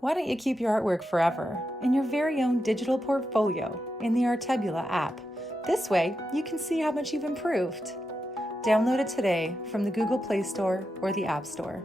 Why don't you keep your artwork forever in your very own digital portfolio in the Artebula app? This way, you can see how much you've improved. Download it today from the Google Play Store or the App Store.